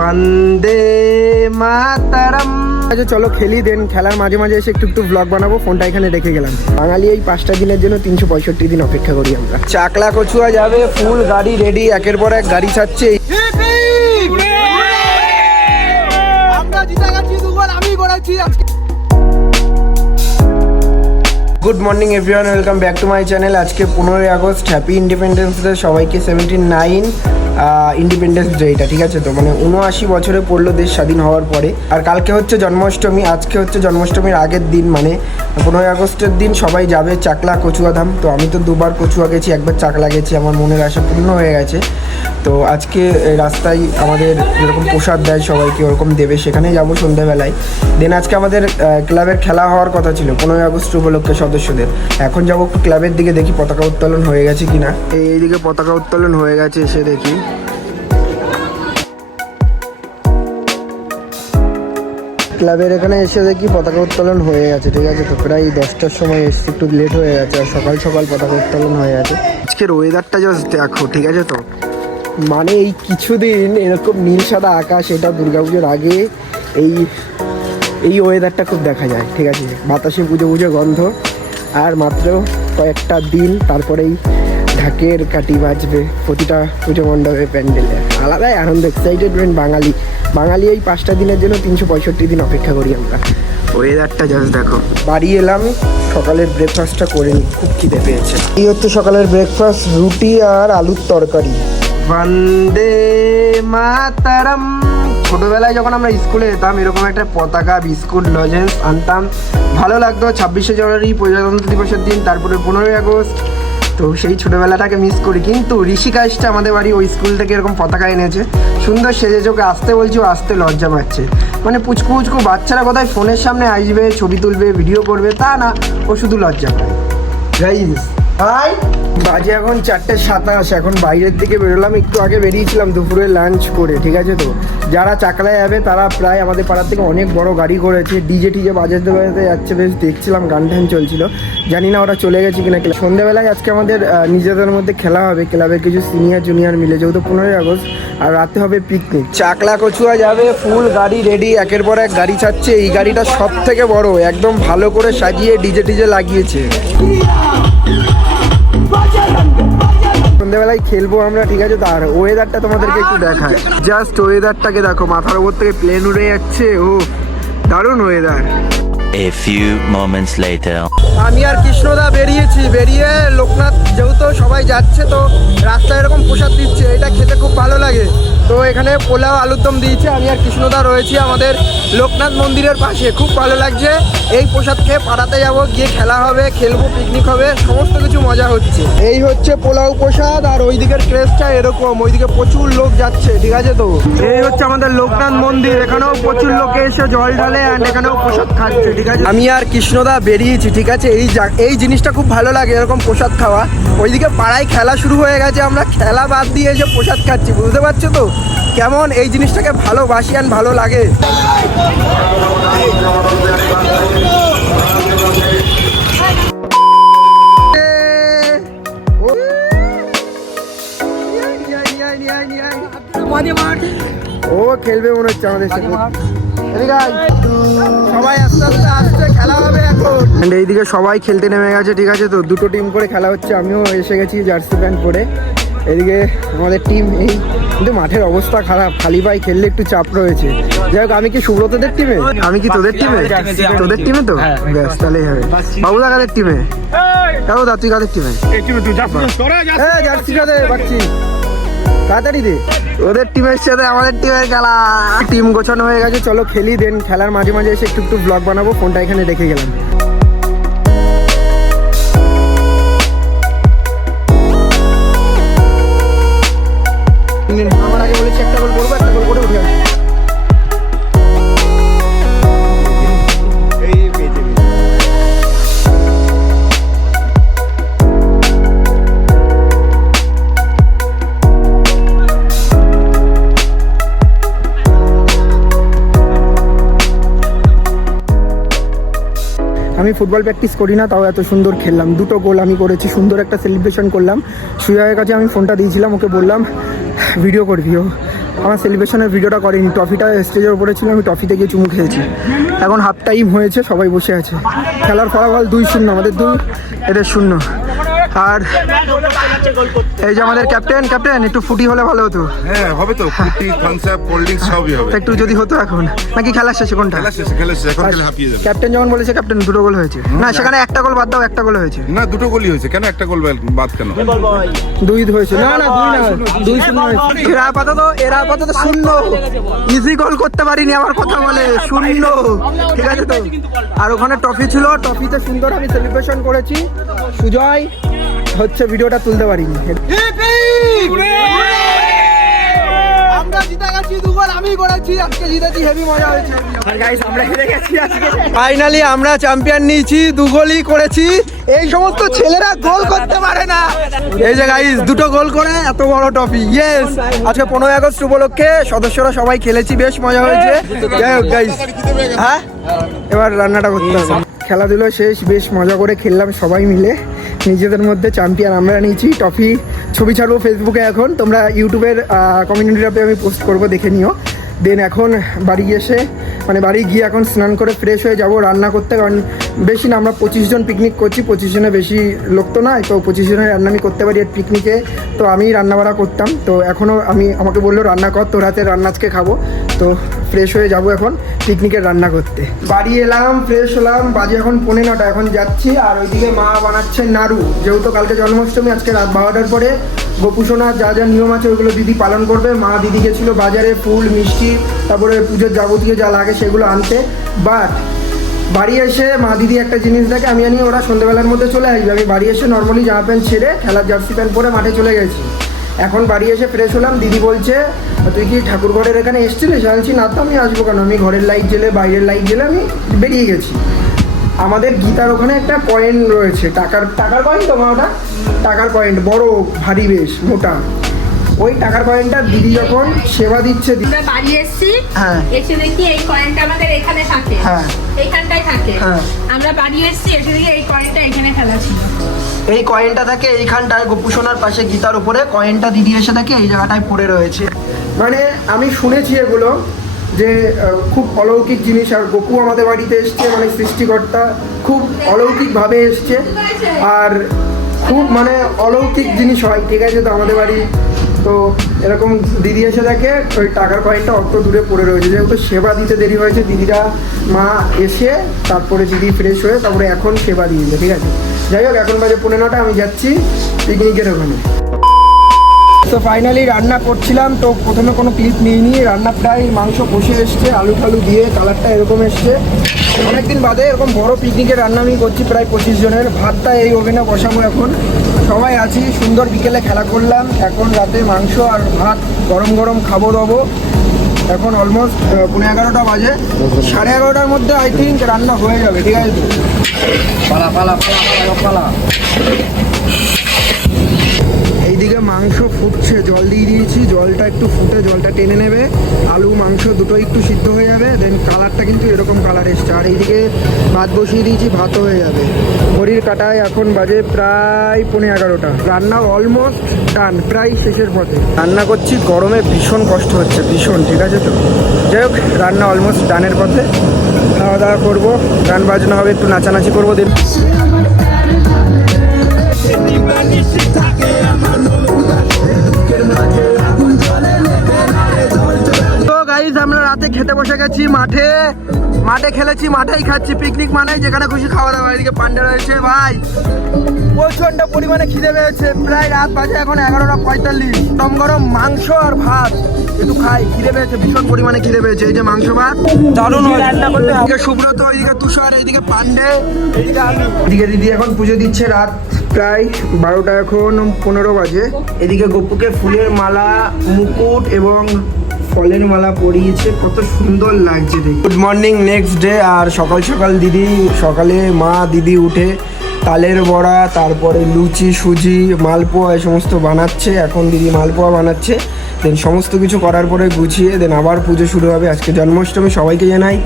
বন্দে মাতারম। আচ্ছা চলো খেলি দেন খেলার মাঝে মাঝে এসে একটু একটু ব্লগ বানাবো ফোনটা এখানে রেখে গেলাম। বাঙালি এই পাঁচটা দিনের জন্য তিনশো পঁয়ষট্টি দিন অপেক্ষা করি আমরা। চাকলা কচুয়া যাবে ফুল গাড়ি রেডি একের পর এক গাড়ি ছাড়ছে। আমরা জিতে গেছি দুবার আমি করেছি। Good morning everyone welcome back to my channel আজকে পনেরোই আগস্ট। হ্যাপি ইন্ডিপেন্ডেন্স ডে সবাইকে সেভেন্টি নাইন ইন্ডিপেন্ডেন্স ডে এটা ঠিক আছে? তো মানে উনআশি বছরে পড়ল দেশ স্বাধীন হওয়ার পরে। আর কালকে হচ্ছে জন্মাষ্টমী। আজকে হচ্ছে জন্মাষ্টমীর আগের দিন মানে পনেরোই আগস্টের দিন সবাই যাবে চাকলা কচুয়াধাম। তো আমি তো দুবার কচুয়া গেছি, একবার চাকলা গেছি। আমার মনের আশা পূর্ণ হয়ে গেছে। তো আজকে রাস্তায় আমাদের যেরকম প্রসাদ দেয় সবাইকে, ওরকম দেবে। সেখানেই যাব সন্ধ্যাবেলায়। দেন আজকে আমাদের ক্লাবের খেলা হওয়ার কথা ছিল। পনেরোই আগস্ট উপলক্ষে সদস্যদের। এখন যাব ক্লাবের দিকে দেখি পতাকা উত্তোলন হয়ে গেছে কিনা। এই এইদিকে পতাকা উত্তোলন হয়ে গেছে, এসে দেখি। ক্লাবের এখানে এসে দেখি পতাকা উত্তোলন হয়ে গেছে, ঠিক আছে? তো প্রায় দশটার সময় এসছি, একটু লেট হয়ে গেছে, আর সকাল সকাল পতাকা উত্তোলন হয়ে গেছে। আজকের ওয়েদারটা জাস্ট দেখো, ঠিক আছে তো? মানে এই কিছুদিন এরকম নীল সাদা আকাশ, এটা দুর্গাপুজোর আগে এই এই ওয়েদারটা খুব দেখা যায়, ঠিক আছে? বাতাসে পুজো পুজো গন্ধ। আর মাত্র কয়েকটা দিন তারপরেই ঢাকের কাটি বাজবে প্রতিটা পুজো মণ্ডপে প্যান্ডেলে। আলাদাই আনন্দ এক্সাইটেডমেন্ট বাঙালি। বাঙালি এই পাঁচটা দিনের জন্য তিনশো পঁয়ষট্টি দিন অপেক্ষা করি আমরা। ওয়েদারটা জাস্ট দেখো। বাড়ি এলাম সকালের ব্রেকফাস্টটা করে নিই খুব খিদে পেয়েছে। এই হচ্ছে সকালের ব্রেকফাস্ট রুটি আর আলুর তরকারি। বন্দে মাতারম ছোটবেলায় যখন আমরা স্কুলে যেতাম, এরকম একটা পতাকা, বিস্কুট, লজেন্স আনতাম। ভালো লাগতো, ছাব্বিশে জানুয়ারি প্রজাতন্ত্র দিবসের দিন, তারপরে পনেরোই আগস্ট। তো সেই ছোটোবেলাটাকে মিস করি। কিন্তু ঋষিকাশটা আমাদের বাড়ি ওই স্কুল থেকে এরকম পতাকা এনেছে। সুন্দর সেজে চোখে আসতে বলছি, ও আসতে লজ্জা পাচ্ছে। মানে পুচকু পুচকু, বাচ্চারা কোথায় ফোনের সামনে আসবে, ছবি তুলবে ভিডিও করবে, তা না, ও শুধু লজ্জা পায়। গাইস হাই বাজে এখন চারটে সাতাশ, এখন বাইরের দিকে বেরোলাম, একটু আগে বেরিয়েছিলাম দুপুরে লাঞ্চ করে, ঠিক আছে তো? যারা চাকলায় যাবে, তারা প্রায় আমাদের পাড়ার থেকে অনেক বড় গাড়ি করেছে ডিজে টিজে বাজাতে বাজাতে যাচ্ছে, বেশ দেখছিলাম গান টান চলছিল। জানি না ওরা চলে গেছে কিনা সন্ধ্যেবেলায় আজকে আমাদের নিজেদের মধ্যে খেলা হবে, ক্লাবের কিছু সিনিয়র জুনিয়র মিলে, যেহেতু পনেরোই আগস্ট, আর রাতে হবে পিকনিক চাকলা কচুয়া যাবে ফুল গাড়ি রেডি একের পর এক গাড়ি ছাড়ছে, এই গাড়িটা সব থেকে বড়, একদম ভালো করে সাজিয়ে ডিজে টিজে লাগিয়েছে। সন্ধ্যেবেলায় খেলব আমরা ঠিক আছে? তার ওয়েদারটা তোমাদেরকে একটু দেখায় জাস্ট ওয়েদারটাকে দেখো মাথার উপর থেকে প্লেন উড়ে যাচ্ছে ও দারুণ weather A few moments later. আমি আর কৃষ্ণদা বেরিয়েছি বেরিয়ে লোকনাথ যেহেতু সবাই যাচ্ছে তো রাস্তায় এরকম প্রসাদ দিচ্ছে এটা খেতে খুব ভালো লাগে। তো এখানে পোলাও আলুর দম দিয়েছে। আমি আর কৃষ্ণদা রয়েছি আমাদের লোকনাথ মন্দিরের পাশে। খুব ভালো লাগছে। এই প্রসাদ খেয়ে পাড়াতে যাব, গিয়ে খেলা হবে, খেলব পিকনিক হবে, সমস্ত কিছু মজা হচ্ছে। এই হচ্ছে পোলাও প্রসাদ, আর ওই দিকের ক্রেসটা এরকম। ওইদিকে প্রচুর লোক যাচ্ছে, ঠিক আছে তো? এই হচ্ছে আমাদের লোকনাথ মন্দির। এখানেও প্রচুর লোক এসে জল ঢালে আর এখানেও প্রসাদ খাচ্ছে, ঠিক আছে? আমি আর কৃষ্ণদা বেরিয়েছি, ঠিক আছে? এই এই জিনিসটা খুব ভালো লাগে, এরকম প্রসাদ খাওয়া। ওইদিকে পাড়ায় খেলা শুরু হয়ে গেছে, আমরা খেলা বাদ দিয়ে এসে প্রসাদ খাচ্ছি, বুঝতে পারছ তো? কেমন এই জিনিসটাকে ভালোবাসি আর ভালো লাগে? ও খেলবে মনে হচ্ছে আমাদের সাথে। এইদিকে সবাই খেলতে নেমে গেছে, ঠিক আছে তো? দুটো টিম করে খেলা হচ্ছে, আমিও এসে গেছি জার্সি প্যান্ট পরে। এদিকে আমাদের টিম এই কিন্তু মাঠের অবস্থা খারাপ খালি পায়ে খেললে একটু চাপ রয়েছে। যাই হোক আমি কি সুব্রতদের টিমে আমি কি তোদের টিমে তোদের টিমে তো? ব্যাস তাহলেই হবে। বাবুদা কাদের টিমে বাবুদা তুই কাদের টিমে হ্যাঁ জার্সি কাদের পাচ্ছি। তাড়াতাড়ি দে। ওদের টিমের সাথে আমাদের টিমের খেলা। টিম গোছানো হয়ে গেছে চলো খেলি দেন খেলার মাঝে মাঝে এসে একটু একটু ব্লগ বানাবো। ফোনটা এখানে রেখে গেলাম। আমার আমি ফুটবল প্র্যাকটিস করি না, তাও এত সুন্দর খেললাম। দুটো গোল আমি করেছি, সুন্দর একটা সেলিব্রেশন করলাম। সুজয়ের কাছে আমি ফোনটা দিয়েছিলাম, ওকে বললাম ভিডিও করবি ও। আমার সেলিব্রেশনের ভিডিওটা করেনি। ট্রফিটা স্টেজের উপরে ছিল, আমি ট্রফিতে গিয়ে চুমু খেয়েছি। এখন হাফ টাইম হয়েছে, সবাই বসে আছে। খেলার ফলাফল দুই শূন্য, আমাদের দুই, এদের শূন্য। আর এই যে আমাদের ক্যাপ্টেন ক্যাপ্টেন একটু ফুটি হলে ভালো হতো। হ্যাঁ হবে তো ফুটি থামস আপ কোল্ড ড্রিঙ্কস সবই হবে। একটু যদি হতো এখন। নাকি খেলা শেষে কোনটা? খেলা শেষে খেলা শেষে এখন খেলে হাঁপিয়ে যাবে। ক্যাপ্টেন যখন বলেছে ক্যাপ্টেন দুটো গোল হয়েছে। না সেখানে একটা গোল বাদ দাও একটা গোল হয়েছে। না দুটো গোলই হয়েছে। কেন একটা গোল বাদ কেন? দুই হয়েছে। না না দুই না দুই শূন্য হয়েছে। এরা আপাতত এরা আপাতত শূন্য। ইজি গোল করতে পারিনি আমার কথা বলে। শূন্য। ঠিক আছে তো? আর ওখানে ট্রফি ছিল ট্রফিতে সুন্দর আমি সেলিব্রেশন করেছি। সুজয় হচ্ছে ভিডিওটা তুলতে পারিনি। আমরা জিতে গেছি দু আমি করেছি আজকে জিতেছি হেভি মজা হয়েছে। গাইস আমরা হেরে গেছি আজকে। ফাইনালি আমরা চ্যাম্পিয়ন নিয়েছি দু গোলই করেছি। এই সমস্ত ছেলেরা গোল করতে পারে না। এই যে গাইস দুটো গোল করে এত বড় ট্রফি ইয়েস আজকে পনেরোই আগস্ট উপলক্ষে সদস্যরা সবাই খেলেছি বেশ মজা হয়েছে। যাই হোক গাইস হ্যাঁ? এবার রান্নাটা করতে হবে। খেলাধুলো শেষ বেশ মজা করে খেললাম সবাই মিলে। নিজেদের মধ্যে চ্যাম্পিয়ন আমরা নিয়েছি। ট্রফি ছবি ছাড়বো ফেসবুকে এখন। তোমরা ইউটিউবের কমিউনিটি অ্যাপে আমি পোস্ট করব, দেখে নিও। দেন এখন বাড়ি এসে মানে বাড়ি গিয়ে এখন স্নান করে ফ্রেশ হয়ে যাব, রান্না করতে। কারণ বেশি না, আমরা পঁচিশ জন পিকনিক করছি, পঁচিশ জনে বেশি লোক তো নয় তো পঁচিশ জনের রান্না আমি করতে পারি আর পিকনিকে তো আমি রান্না বাড়া করতাম। তো এখনও আমি, আমাকে বলল, রান্না কর, তোর হাতে রান্না আজকে খাব। তো ফ্রেশ হয়ে যাব এখন পিকনিকের রান্না করতে। বাড়ি এলাম ফ্রেশ হলাম, বাজে এখন পনেরো নটা, এখন যাচ্ছি, আর ওইদিকে মা বানাচ্ছে নাড়ু। যেহেতু কালকে জন্মাষ্টমী, আজকে রাত বারোটার পরে। গোপুসোনার যা যা নিয়ম আছে, ওইগুলো দিদি পালন করবে। মা দিদি গেছিল বাজারে ফুল, মিষ্টি, তারপরে পুজোর যাবতীয় যা লাগে সেগুলো আনতে। বাট বাড়ি এসে মা দিদি একটা জিনিস দেখে, আমি জানি ওরা সন্ধ্যেবেলার মধ্যে চলে আসবে। আমি বাড়ি এসে নর্মালি জামা প্যান্ট ছেড়ে, খেলার জার্সি প্যান্ট পরে মাঠে চলে গেছি। এখন বাড়ি এসে ফ্রেশ হলাম। দিদি বলছে তুই কি ঠাকুর ঘরের এখানে এসেছিলিস? বলছি, না তো আমি আসব কেন? আমি ঘরের লাইট জেলে বাইরের লাইট জেলে আমি বেরিয়ে গেছি। আমাদের গীতার ওখানে একটা পয়েন্ট রয়েছে টাকার টাকার পয়েন্ট তো ওটা? টাকার পয়েন্ট বড় ভারী বেশ মোটা। ওই টাকার পয়েন্টটা দিদি যখন সেবা দিচ্ছে আমরা বাড়ি এসেছি হ্যাঁ। এসে দেখি এই কয়েনটা আমাদের এখানে থাকে। হ্যাঁ। এইখানটাই থাকে। হ্যাঁ। আমরা বাড়ি এসেছি এসে দেখি এই কয়েনটা এখানে ফেলা ছিল। এই কয়েনটা থাকে এইখানটায় গোপুসোনার পাশে গীতার উপরে। কয়েনটা দিদি এসে থাকে এই জায়গাটায় পড়ে রয়েছে। মানে আমি শুনেছি এগুলো যে খুব অলৌকিক জিনিস, আর গোপু আমাদের বাড়িতে এসছে মানে সৃষ্টিকর্তা খুব অলৌকিকভাবে এসছে। আর খুব মানে অলৌকিক জিনিস হয়। ঠিক আছে, তো আমাদের বাড়ি তো এরকম দিদি এসে দেখে ওই টাকার কয়েনটা অত দূরে পড়ে রয়েছে। যেহেতু সেবা দিতে দেরি হয়েছে, দিদিরা মা এসে তারপরে দিদি ফ্রেশ হয়ে তারপরে এখন সেবা দিয়ে ঠিক আছে? যাই হোক, এখন বাজে পনেরো নটা, আমি যাচ্ছি পিকনিকের ওখানে। তো ফাইনালি রান্না করছিলাম, তো প্রথমে কোনো ক্লিপ নিইনি। রান্না প্রায় মাংস কষে এসছে, আলু টালু দিয়ে কালারটা এরকম এসছে। অনেকদিন বাদে এরকম বড় পিকনিকের রান্না আমি করছি প্রায় পঁচিশ জনের। ভাতটা এই ওভেনে বসাবো এখন। সবাই আছি, সুন্দর বিকেলে খেলা করলাম। এখন রাতে মাংস আর ভাত গরম গরম খাব দাবো। এখন অলমোস্ট পনেরো এগারোটা বাজে। সাড়ে এগারোটার মধ্যে আই থিঙ্ক রান্না হয়ে যাবে, ঠিক আছে পালা পালা পালা পালা পালা। ফুটছে, জল দিয়ে দিয়েছি, জলটা একটু ফুটে জলটা টেনে নেবে। আলু, মাংস দুটোই একটু সিদ্ধ হয়ে যাবে দেন কালারটা কিন্তু এরকম কালার এসছে। আর এইদিকে ভাত বসিয়ে দিয়েছি, ভাতও হয়ে যাবে। ঘড়ির কাটায় এখন বাজে প্রায় পনে এগারোটা। রান্না অলমোস্ট টান প্রায় শেষের পথে। রান্না করছি, গরমে ভীষণ কষ্ট হচ্ছে, ভীষণ, ঠিক আছে তো? যাই হোক, রান্না অলমোস্ট ডানের পথে। খাওয়া দাওয়া করব, গান বাজনা হবে, একটু নাচানাচি করব দেন খেতে বসে গেছি মাঠে। মাঠে খেলেছি মাঠেই খাচ্ছি পিকনিক মানে যেখানে খুশি খাওয়া দাওয়া এদিকে পান্ডা রয়েছে ভাই। প্রচণ্ড পরিমাণে খিদে পেয়েছে প্রায় রাত বাজে এখন এগারোটা পঁয়তাল্লিশ। গরম গরম মাংস আর ভাত একটু খাই খিদে পেয়েছে ভীষণ পরিমাণে খিদে পেয়েছে এই যে মাংস ভাত। দারুণ রান্না এদিকে সুব্রত ওইদিকে তুষার এইদিকে পান্ডে এদিকে আলু এদিকে দিদি এখন পুজো দিচ্ছে রাত প্রায় বারোটা এখন পনেরো বাজে। এদিকে গপুকে ফুলের মালা মুকুট এবং ফলের মালা পরিয়েছে, কত সুন্দর লাগছে দেখি গুড মর্নিং নেক্সট ডে আর সকাল সকাল দিদি, সকালে মা, দিদি উঠে তালের বড়া, তারপরে লুচি, সুজি, মালপোয়া এই সমস্ত বানাচ্ছে। এখন দিদি মালপোয়া বানাচ্ছে। দেন সমস্ত কিছু করার পরে গুছিয়ে দেন আবার পুজো শুরু হবে। আজকে জন্মাষ্টমী, সবাইকে জানাই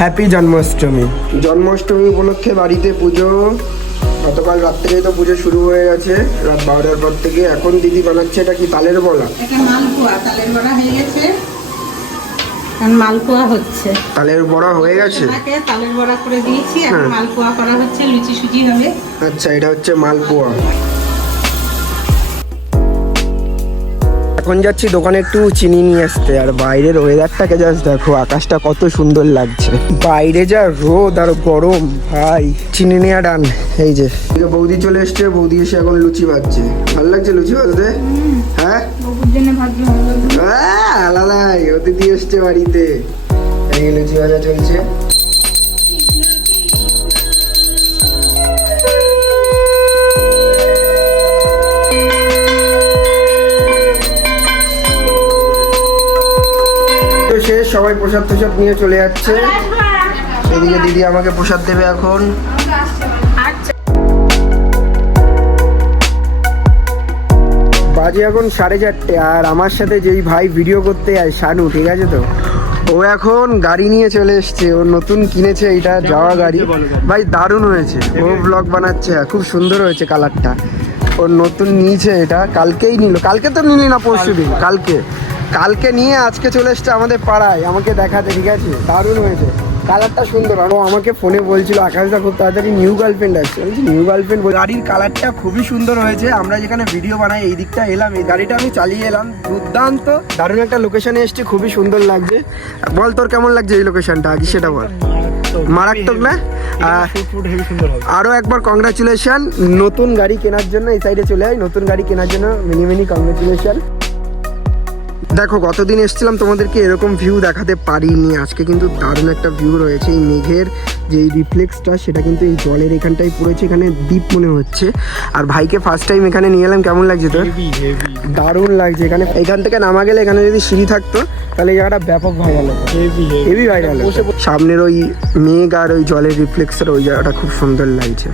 হ্যাপি জন্মাষ্টমী। জন্মাষ্টমী উপলক্ষে বাড়িতে পুজো। গতকাল রাত থেকেই তো পুজো শুরু হয়ে গেছে। রাত বারোটার পর থেকে এখন দিদি বানাচ্ছে এটা কি তালের বলা এটা মালপোয়া তালের বড়া হয়ে গেছে। মালপোয়া হচ্ছে। তালের বড়া হয়ে গেছে? তালের বড়া করে দিয়েছি এখন হ্যাঁ। মালপোয়া করা হচ্ছে লুচি সুজি হবে। আচ্ছা এটা হচ্ছে মালপোয়া। এখন যাচ্ছি দোকানে একটু চিনি নিয়ে আসতে। আর বাইরের ওয়েদারটাকে জাস্ট দেখো, আকাশটা কত সুন্দর লাগছে। বাইরে যা রোদ আর গরম, ভাই। চিনি নেওয়া ডান, এই যে। বৌদি চলে এসছে, বৌদি এসে এখন লুচি ভাজছে। ভালো লাগছে লুচি ভাজতে? হ্যাঁ? আলাদাই, অতিথি এসছে বাড়িতে। এই লুচি ভাজা চলছে। সবাই প্রসাদ প্রসাদ নিয়ে চলে যাচ্ছে। এদিকে দিদি আমাকে প্রসাদ দেবে এখন। আচ্ছা। বাজে এখন সাড়ে চারটে আর আমার সাথে যেই ভাই ভিডিও করতে যায় শানু ঠিক আছে তো? ও এখন গাড়ি নিয়ে চলে এসছে ও নতুন কিনেছে এটা যাওয়া গাড়ি। ভাই দারুণ হয়েছে। ও ব্লগ বানাচ্ছে খুব সুন্দর হয়েছে কালারটা ও নতুন নিয়েছে এটা কালকেই নিল। কালকে তো নিলি না পরশু দিন কালকে। কালকে নিয়ে আজকে চলে এসছে আমাদের পাড়ায় আমাকে দেখাতে ঠিক আছে? দারুণ হয়েছে। কালারটা সুন্দর। আর ও আমাকে ফোনে বলছিল আকাশদা খুব তাড়াতাড়ি নিউ গার্লফ্রেন্ড আসছে। আমি নিউ গার্লফ্রেন্ড গাড়ির কালারটা খুবই সুন্দর হয়েছে। আমরা যেখানে ভিডিও বানাই এই দিকটা এলাম। এই গাড়িটা আমি চালিয়ে এলাম। দুর্দান্ত। দারুণ একটা লোকেশনে এসছে খুবই সুন্দর লাগছে। বল তোর কেমন লাগছে এই লোকেশনটা আগে সেটা বল। মারাত্মক না? আহ, আরও একবার কংগ্রাচুলেশন নতুন গাড়ি কেনার জন্য এই সাইডে চলে আয়। নতুন গাড়ি কেনার জন্য মিনি মিনি কংগ্রাচুলেশন দেখো গতদিন এসেছিলাম তোমাদেরকে এরকম ভিউ দেখাতে পারিনি। আজকে কিন্তু দারুণ একটা ভিউ রয়েছে এই মেঘের যে রিফ্লেক্সটা সেটা কিন্তু এই জলের এখানটাই পড়েছে এখানে দ্বীপ মনে হচ্ছে। আর ভাইকে ফার্স্ট টাইম এখানে নিয়ে এলাম কেমন লাগছে তোর? দারুণ লাগছে এখানে এখান থেকে নামা গেলে এখানে যদি সিঁড়ি থাকতো তাহলে এই জায়গাটা ব্যাপক ভাইরাল হতো। হেভি ভাইরাল সামনের ওই মেঘ আর ওই জলের রিফ্লেক্সের ওই জায়গাটা খুব সুন্দর লাগছে।